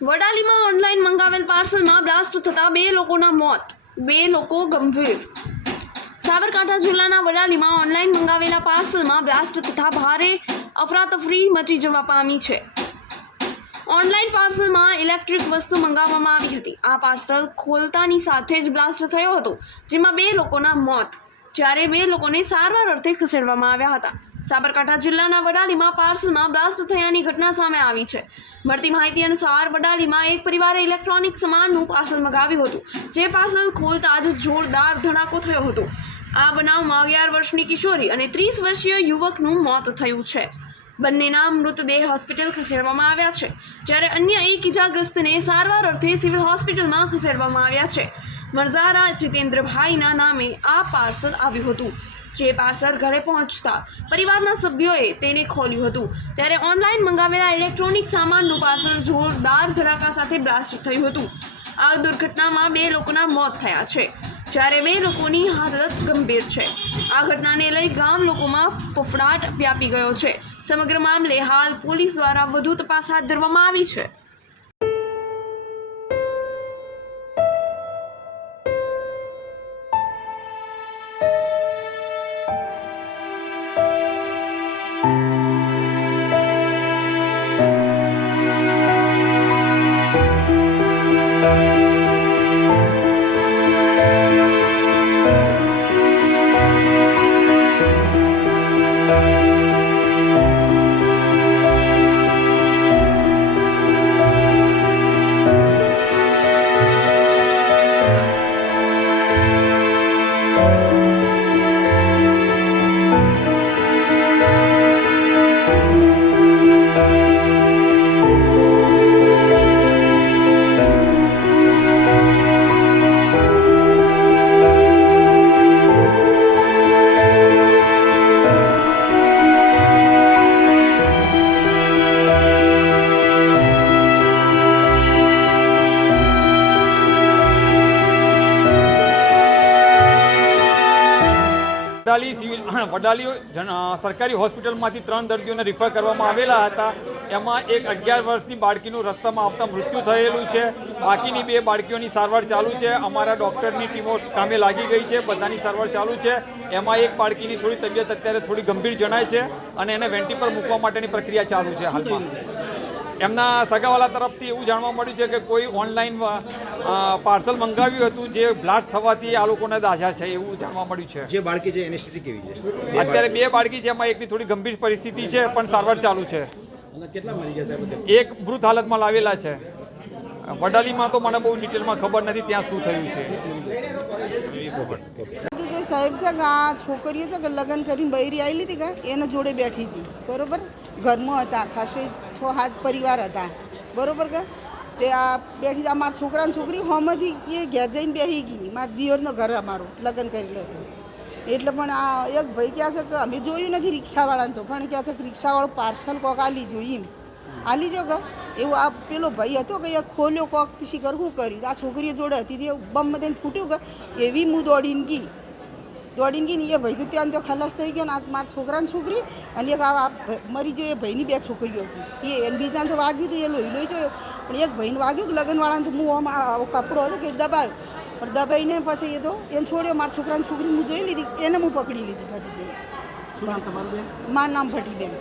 વડાલીમાં online મંગાવેલ પાર્સલમાં blast થતા 2 લોકોના મોત, 2 લોકો ગંભીર. સાબરકાંઠા જિલ્લાના વડાલીમાં ઓનલાઈન મંગાવેલા પાર્સલમાં બ્લાસ્ટ થતા ભારે અફરાતફરી મચી જવા પામી છે. ઓનલાઈન પાર્સલમાં ઇલેક્ટ્રિક વસ્તુ મંગાવવામાં આવી હતી. આ પાર્સલ ખોલતાની સાથે જ બ્લાસ્ટ થયો હતો, જેમાં 2 લોકોના મોત, જ્યારે 2 લોકોને સારવાર અર્થે ખસેડવામાં આવ્યા હતા. સાબરકાંઠા જિલ્લાના વડાલીમાં પાર્સલમાં બ્લાસ્ટ થયાની ઘટના સામે આવી છે. મળતી માહિતી અનુસાર વડાલીમાં એક પરિવારે ઇલેક્ટ્રોનિક સામાનનું પાર્સલ મંગાવ્યું હતું, જે પાર્સલ ખોલતા જ જોરદાર ધડાકો થયો હતો. આ બનાવમાં 11 વર્ષની કિશોરી અને 30 વર્ષીય યુવકનું મોત થયું છે. બંનેના મૃતદેહ હોસ્પિટલ ખસેડવામાં આવ્યા છે, જ્યારે અન્ય એક ઇજાગ્રસ્તને સારવાર અર્થે સિવિલ હોસ્પિટલમાં ખસેડવામાં આવ્યા છે. મરઝારા જીતેન્દ્રભાઈના નામે આ પાર્સલ આવ્યું હતું. જે પાર્સલ ઘરે પહોંચતા પરિવારના સભ્યોએ તેને ખોલ્યું હતું, ત્યારે ઓનલાઈન મંગાવેલા ઇલેક્ટ્રોનિક સામાનનું પાર્સલ જોરદાર ધડાકા સાથે બ્લાસ્ટ થયું હતું. આ દુર્ઘટનામાં 2 લોકોના મોત થયા છે, જ્યારે 2 લોકોની હાલત ગંભીર છે. આ ઘટનાને લઈ ગામ લોકોમાં ફફડાટ વ્યાપી ગયો છે. સમગ્ર મામલે હાલ પોલીસ દ્વારા વધુ તપાસ હાથ ધરવામાં આવી છે. વડાલી સરકારી હોસ્પિટલમાંથી 3 દર્દીઓને રિફર કરવામાં આવેલા હતા. એમાં એક 11 વર્ષની બાળકીનું રસ્તામાં આવતા મૃત્યુ થયેલું છે. બાકીની 2 બાળકીઓની સારવાર ચાલુ છે. અમારા ડૉક્ટરની ટીમો કામે લાગી ગઈ છે. બધાની સારવાર ચાલુ છે. એમાં એક બાળકીની થોડી તબિયત અત્યારે થોડી ગંભીર જણાય છે અને એને વેન્ટી પર મૂકવા માટેની પ્રક્રિયા ચાલુ છે હાલમાં. એમના સગાવાલા તરફથી એવું જાણવા મળ્યું છે કે કોઈ ઓનલાઈન પાર્સલ મંગાવ્યું હતું, જે બ્લાસ્ટ થવાથી આ લોકોને દાઝા છે એવું જાણવા મળ્યું છે. જે બાળકી છે એની સ્થિતિ કેવી છે? અત્યારે 2 બાળકી છે, એમાં એકની થોડી ગંભીર પરિસ્થિતિ છે, પણ સારવાર ચાલુ છે. કેટલા મરી ગયા છે? એક મૃત હાલતમાં લાવેલા છે. વડાલીમાં તો મને બહુ ડિટેલમાં ખબર નથી ત્યાં શું થયું છે. સાહેબ છે કે આ છોકરીઓ છે કે લગ્ન કરીને બૈરી આવેલી હતી કે એના જોડે બેઠી હતી, બરોબર. ઘરમાં હતા, ખાસો 6-7 પરિવાર હતા, બરોબર. કે તે આ બેઠી હતી. મારા છોકરાની છોકરી હોમથી એ ઘેર જઈને બેસી ગઈ. મારા દિયોરનું ઘર અમારું લગ્ન કરેલું હતું. એટલે પણ આ એક ભાઈ કહે છે કે અમે જોયું નથી રિક્ષાવાળાને, તો પણ કહે છે કે રિક્ષાવાળો પાર્સલ કોક આલી જોઈએ, આલી જો કે એવું. આ પેલો ભાઈ હતો કે એ ખોલ્યો કોક પછી કરવું કર્યું. આ છોકરીઓ જોડે હતી તે બમ દઈને ફૂટ્યું કે એવી હું દોડીને ગઈ ને એ ભાઈ તો ત્યાં તો ખલાસ થઈ ગયો ને આ મારા છોકરાની છોકરી અને એક આ મરી ગયો. એ ભાઈની 2 છોકરીઓ હતી. એને બીજાને તો વાગ્યું હતું, એ લોહી જોયો. પણ એક ભાઈને વાગ્યું કે લગ્નવાળાને તો હું કપડો હતો કે દબાવ્યો, પણ દબાઈને પછી એ તો એને છોડ્યો. મારા છોકરાની છોકરી હું જોઈ લીધી, એને હું પકડી લીધી પછી જઈ. મારું નામ ભટ્ટીબેન.